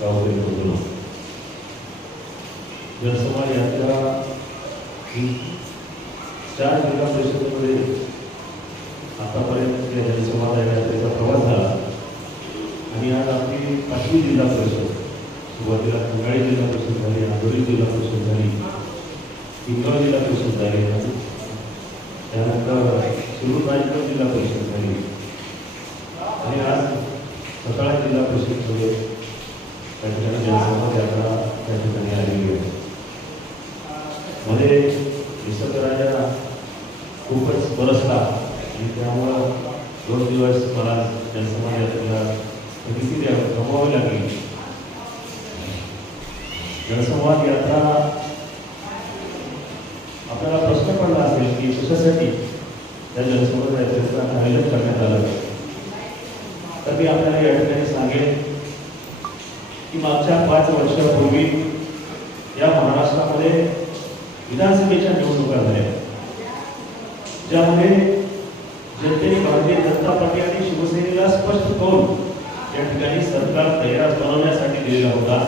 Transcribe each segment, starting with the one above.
गावकरी बंधूंनो जनसंवाद यात्रा ही चार जिल्हा परिषदेमध्ये आतापर्यंत या जनसमाज यात्रेचा प्रवास झाला आणि आज आपली पाचवी जिल्हा परिषद सुरुवातीला खंडाळी जिल्हा परिषद झाली आंबोली जिल्हा परिषद झाली हिंगणा जिल्हा परिषद झाली त्यानंतर सुरू राजगड जिल्हा परिषद झाली. आणि आज सकाळ जिल्हा परिषदमध्ये त्या ठिकाणी जनसंवाद यात्रा त्या ठिकाणी आलेली होती मध्ये निसर्गराजा खूपच बरसला आणि त्यामुळं दोन दिवस मला जनसंवाद यात्रेला स्थगिती द्यावी गमवावी लागली. जनसंवाद यात्रा आपल्याला प्रश्न पडला असेल की कशासाठी त्या जनसंवाद यात्रेचा आयोजन करण्यात आलं तर मी आपल्याला या ठिकाणी सांगेन की मागच्या पाच वर्षापूर्वी या महाराष्ट्रामध्ये विधानसभेच्या निवडणुका झाल्या. ज्यामध्ये जनतेने भारतीय जनता पार्टी आणि शिवसेनेला स्पष्ट करून या ठिकाणी सरकार तयार बनवण्यासाठी दिलेला होता.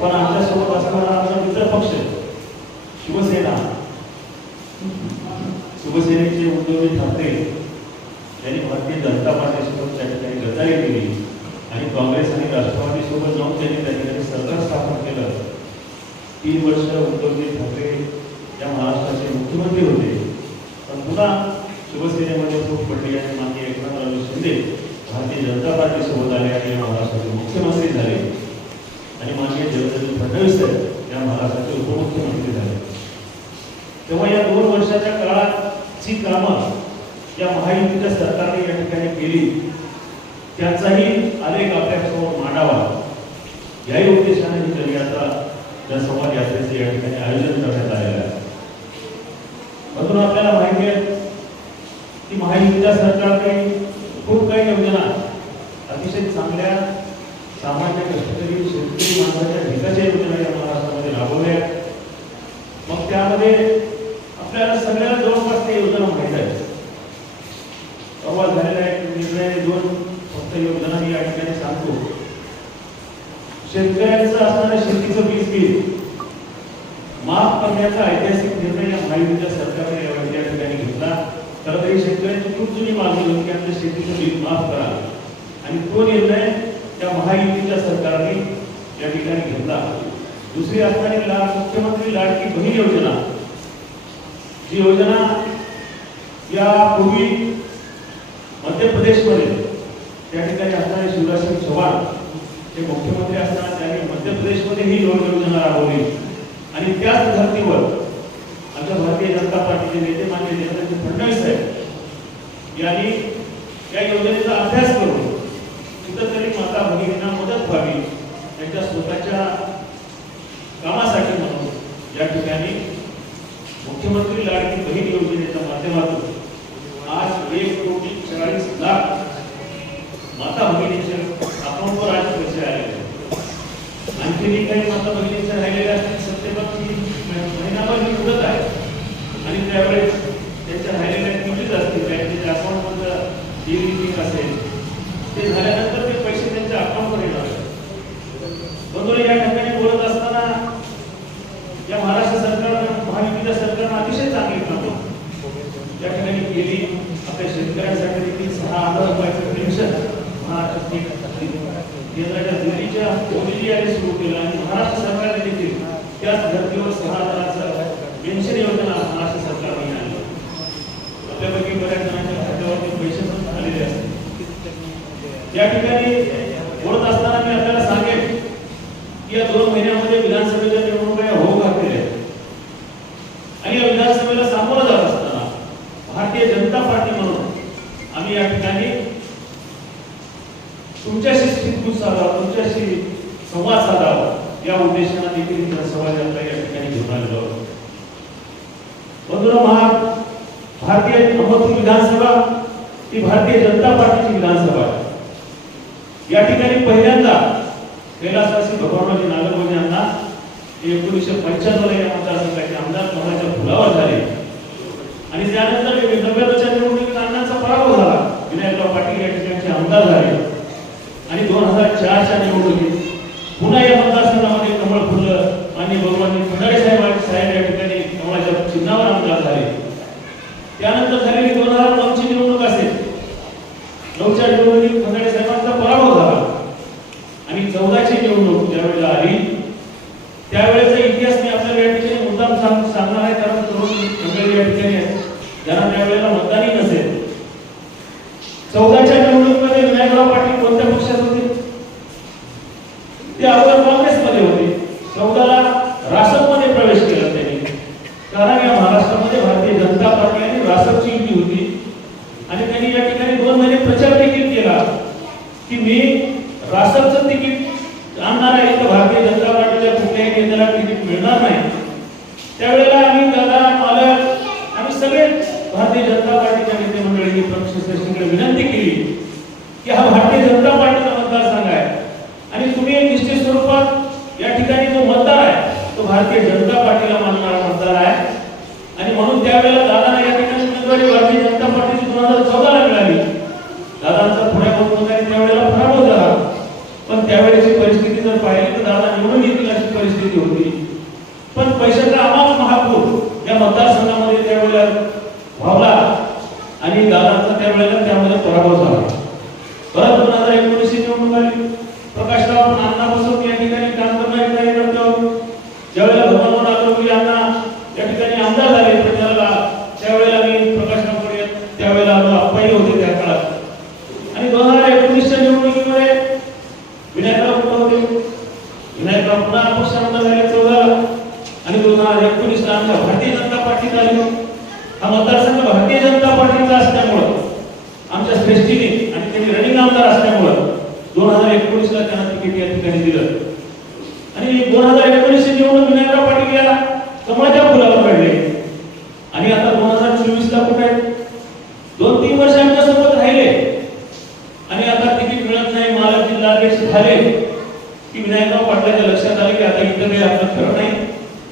पण आमच्यासोबत असणारा आमचा मित्र पक्ष शिवसेना. शिवसेनेचे उद्धव ठाकरे यांनी भारतीय जनता पार्टीसोबत त्या ठिकाणी गद्दारी केली. आणि काँग्रेस आणि राष्ट्रवादी सोबत जाऊन त्यांनी त्या ठिकाणी सरकार स्थापन केलं. तीन वर्ष उद्धवजी ठाकरे या महाराष्ट्राचे मुख्यमंत्री होते. पण पुन्हा शिवसेनेमध्ये फूट पडली आणि माननीय एकनाथराव शिंदे भारतीय जनता पार्टी सोबत आले आणि या महाराष्ट्राचे मुख्यमंत्री झाले. आणि माननीय देवेंद्र फडणवीस साहेब या महाराष्ट्राचे उपमुख्यमंत्री झाले. तेव्हा या दोन वर्षाच्या काळात जी कामं या महायुतीच्या सरकारने या ठिकाणी केली त्याचाही अनेक आपल्यासमोर मांडावा. याही उद्देशाने ही जनयात्रा जनसंवाद यात्रेचे या ठिकाणी आयोजन करण्यात आलेलं आहे. म्हणून आपल्याला माहिती आहे की महायुतीच्या सरकारने खूप काही योजना अतिशय चांगल्या सामान्य कष्टकरी शेतकरी माणसाच्या हिताच्या योजना या महाराष्ट्रामध्ये राबवल्या. आहेत. मग त्यामध्ये आपल्याला सगळ्याला जवळपास त्या योजना माहीत आहेत. परवा झालेला एक निर्णय दोन फक्त योगदान या ठिकाणी सांगतो. शेतकऱ्यांचं असणारं शेतीचं वीज बिल माफ करण्याचा ऐतिहासिक निर्णय या महायुतीच्या सरकारने या या ठिकाणी घेतला. तर तरी शेतकऱ्यांची खूप जुनी मागणी होती की आपल्या शेतीचं बिल माफ करा. आणि तो निर्णय त्या महायुतीच्या सरकारने या ठिकाणी घेतला. दुसरी असणारी लाड मुख्यमंत्री लाडकी बहीण योजना. जी योजना यापूर्वी मध्य प्रदेशमध्ये त्या ठिकाणी असणारे शिवराज सिंग चौहान हे मुख्यमंत्री असताना त्यांनी मध्य प्रदेशमध्ये ही लोक योजना राबवली. आणि त्याच धर्तीवर आमच्या भारतीय जनता पार्टीचे नेते मान्य देवेंद्र फडणवीस साहेब यांनी या योजनेचा अभ्यास करून कुठंतरी माता भगिनींना मदत व्हावी त्यांच्या स्वतःच्या कामासाठी म्हणून या ठिकाणी मुख्यमंत्री लाडकी बहीण योजनेच्या माध्यमातून आज एक कोटी चाळीस लाख माता भगिनीच्या अकाउंटवर आज पैसे आलेले आहेत. आणखीनही काही माता भगिनीचे राहिलेले असतील सप्टेंबरची महिनाभर ही उडत आहे. आणि त्यावेळेस त्यांच्या राहिलेल्या किमतीच असतील बँकेच्या म्हणजे अकाउंटमधलं जी लिंकिंग असेल ते झाल्यानंतर ते पैसे त्यांच्या अकाउंटवर येणार बरोबर या ठिकाणी बोलत असताना या महाराष्ट्र सरकारनं महायुतीच्या सरकारनं अतिशय चांगली कामं या ठिकाणी केली. आपल्या शेतकऱ्यांसाठी देखील सहा हजार रुपयाचं पेन्शन महाराष्ट्र केंद्राच्या मोदीजी यांनी सुरू केलं आणि महाराष्ट्र सरकारने देखील त्याच धर्तीवर सहा हजाराचं पेन्शन योजना महाराष्ट्र सरकारने आणली. आपल्यापैकी बऱ्याच जणांच्या खात्यावरती पैसे आलेले असतात या ठिकाणी बोलत असताना मी आपल्याला सांगेन की या दोन महिन्यामध्ये विधानसभेत निवडणुका या होऊ घातलेल्या आहेत आणि या विधानसभेला सामोरं जात असताना भारतीय जनता पार्टी म्हणून आम्ही या ठिकाणी तुमच्याशी स्थितपूत साधावा तुमच्याशी संवाद साधावा या उद्देशाने देखील जनसंवाद यात्रा या ठिकाणी घेऊन आलेलो आहोत बंधुरा महा भारतीय अहमदपूर विधानसभा ही भारतीय जनता पार्टीची विधानसभा. आहे या ठिकाणी पहिल्यांदा कैलासवासी भगवानजी नागरगोजे यांना एकोणीसशे पंच्याण्णव या मतदारसंघाचे आमदार पदाच्या फुलावर झाले आणि त्यानंतर नव्याण्णवच्या निवडणुकीत अण्णांचा पराभव झाला विनायकराव पाटील या ठिकाणचे आमदार झाले आणि दोन हजार चारच्या निवडणुकीत पुन्हा या मतदारसंघामध्ये कमळ फुललं मान्य भगवान फडाळे साहेब साहेब या ठिकाणी कमळाच्या चिन्हावर आमदार झाले. त्यानंतर झालेली दोन हजार नऊची निवडणूक असेल. नऊच्या निवडणुकीत फडाळे साहेबांचा पराभव झाला. आणि चौदाची निवडणूक ज्यावेळेला आली त्यावेळेचा इतिहास मी आपल्याला या ठिकाणी मुद्दाम सांग सांगणार आहे. कारण तरुण मंडळी या ठिकाणी ज्यांना त्यावेळेला मतदानही नसेल. चौदाच्या निवडणुकीमध्ये विनायकराव पाटील कोणत्या पक्षात होते? ते आपण काँग्रेसमध्ये होते चौदाला रासपमध्ये प्रवेश केला त्यांनी कारण या महाराष्ट्रामध्ये भारतीय जनता पार्टी आणि रासपची युती होती आणि त्यांनी या ठिकाणी दोन महिने प्रचार देखील केला की मी रासपचं तिकीट आणणार आहे तर भारतीय जनता पार्टीच्या कुठल्याही नेत्याला तिकीट मिळणार नाही त्यावेळेला आम्ही दादा मालक आम्ही सगळे भारतीय जनता पार्टीच्या नेते मंडळींनी पक्षश्रेष्ठीकडे विनंती केली की हा भारतीय जनता पार्टीचा मतदारसंघ आहे आणि तुम्ही एक निश्चित स्वरूपात या ठिकाणी जो मतदार आहे तो भारतीय जनता पार्टीला मानणारा मतदार आहे आणि म्हणून त्यावेळेला दादांना या ठिकाणी उमेदवारी भारतीय जनता पार्टीची दोन हजार चौदाला मिळाली दादांचा थोड्या बहुत मतांनी त्यावेळेला पराभव झाला पण त्यावेळेची परिस्थिती जर पाहिली तर दादा निवडून येतील अशी परिस्थिती होती पण पैशाचा अमाप महापूर या मतदारसंघामध्ये त्यावेळेला व्हावला आणि दादांचा त्यामध्ये पराभव झाला. परत दोन हजार एकोणीसची निवडणूक आली. प्रकाशराव आपण अण्णा बसवून या ठिकाणी काम करणार कार्यकर्ते आहोत ज्यावेळेला भगवान आलोकी यांना या ठिकाणी आमदार झाले प्रचाराला त्यावेळेला मी प्रकाशरावकडे त्यावेळेला आलो अप्पाही होते त्या काळात आणि दोन हजार एकोणीसच्या निवडणुकीमध्ये विनायकराव कुठं होते विनायकराव पुन्हा अपक्षामध्ये झाले चौदाला आणि दोन हजार एकोणीसला आमच्या भारतीय जनता पार्टीत आले हा मतदारसंघ भारतीय जनता पार्टीचा असल्यामुळं आमच्या श्रेष्ठीने आणि त्यांनी रनिंग आमदार असल्यामुळं दोन हजार एकोणीसला त्यांना तिकीट या ठिकाणी दिलं आणि दोन हजार एकोणीसशे निवडून विनायकराव पाटील या समाजा फुलावर काढले आणि आता दोन हजार चोवीसला कुठे? दोन तीन वर्ष आमच्यासोबत राहिले. आणि आता तिकीट मिळत नाही मालक जिल्हाध्यक्ष झाले. की विनायकराव पाटलाच्या लक्षात आले की आता इतर काही आपलं खरं नाही.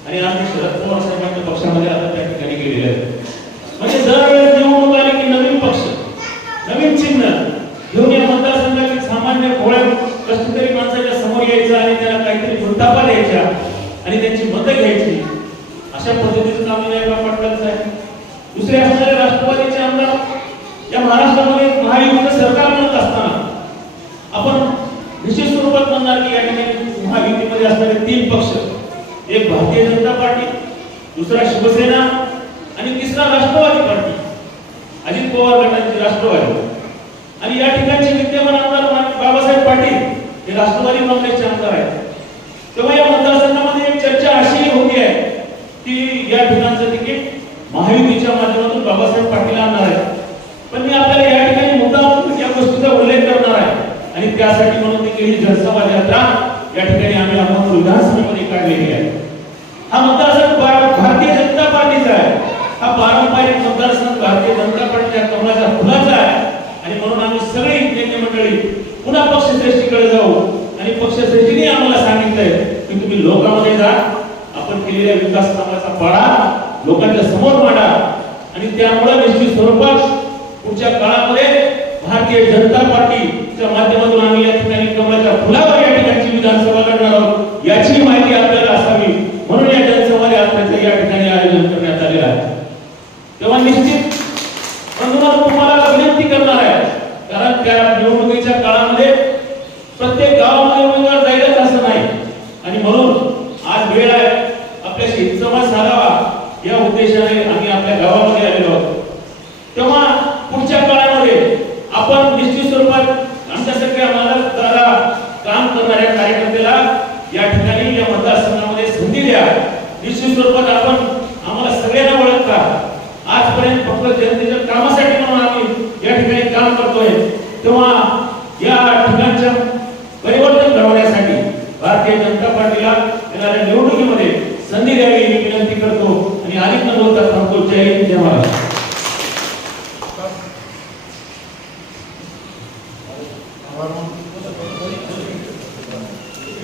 आणि आम्ही शरद पवार साहेब पक्षामध्ये आता त्या ठिकाणी गेलेले आहेत म्हणजे दरवेळेस निवडणूक आली की नवीन पक्ष नवीन चिन्ह घेऊन या मतदारसंघातील सामान्य भोळ्या कष्टकरी माणसाच्या समोर यायचं आणि त्याला काहीतरी भुलतापा द्यायच्या आणि त्यांची मतं घ्यायची अशा पद्धतीचं काम विनायकराव पाटलांचं आहे दुसरे असणारे राष्ट्रवादीचे आमदार या महाराष्ट्रामध्ये महायुतीचं सरकार म्हणत असताना आपण निश्चित स्वरूपात म्हणणार की या ठिकाणी महायुतीमध्ये असणारे तीन पक्ष एक भारतीय जनता पार्टी दुसरा शिवसेना आणि तिसरा राष्ट्रवादी पार्टी. अजित पवार गटाची राष्ट्रवादी. आणि या ठिकाणचे विद्यमान आमदार बाबासाहेब पाटील हे राष्ट्रवादी काँग्रेसचे आमदार आहेत. तेव्हा या मतदारसंघामध्ये एक चर्चा अशी होती आहे की या ठिकाणचं तिकीट महायुतीच्या माध्यमातून बाबासाहेब पाटील आणणार आहे पण मी आपल्याला या ठिकाणी मुद्दा या गोष्टीचा उल्लेख करणार आहे. आणि त्यासाठी म्हणून देखील ही जनसंवाद यात्रा या ठिकाणी आम्ही आपण विधानसभेमध्ये काढलेली आहे. हा मतदारसंघ भारतीय जनता पार्टीचा आहे. हा पारंपरिक मतदारसंघ भारतीय जनता पार्टीच्या कमलाच्या फुलाचा आहे. आणि म्हणून आम्ही सगळी नेते मंडळी पुन्हा पक्षश्रेष्ठीकडे जाऊ. आणि पक्षश्रेष्ठीने आम्हाला सांगितलंय की तुम्ही लोकांमध्ये जा. आपण केलेल्या विकास कामाचा पाडा. लोकांच्या समोर मांडा. आणि त्यामुळे निश्चित स्वरूपात पुढच्या काळामध्ये भारतीय जनता पार्टीच्या माध्यमातून आम्ही या ठिकाणी कमलाच्या फुलावर या ठिकाणची विधानसभा करणार आहोत. याची माहिती आपल्याला असावी म्हणून या जनसंवाद यात्रेचं या ठिकाणी आयोजन करण्यात आलेलं आहे तेव्हा निश्चित बंधुमान तुम्हाला विनंती करणार आहे कारण त्या निवडणुकीच्या काळामध्ये प्रत्येक गावामध्ये उमेदवार जाईलच असं नाही आणि म्हणून आज वेळ आहे आपल्याशी संवाद साधावा या उद्देशाने आम्ही आपल्या गावामध्ये आलेलो आहोत तेव्हा पुढच्या काळामध्ये आपण निश्चित स्वरूपात आमच्यासारख्या मला दादा काम करणाऱ्या कार्यकर्त्याला या ठिकाणी या मतदारसंघामध्ये संधी द्या. निश्चित स्वरूपात आपण आम्हाला सगळ्यांना ओळखता. आजपर्यंत फक्त जनतेच्या कामासाठी म्हणून आम्ही या ठिकाणी काम करतोय. तेव्हा या ठिकाणच्या परिवर्तन घडवण्यासाठी भारतीय जनता पार्टीला येणाऱ्या निवडणुकीमध्ये संधी द्यावी ही विनंती करतो. आणि अधिक न बोलता थांबतो जय हिंद जय महाराष्ट्र.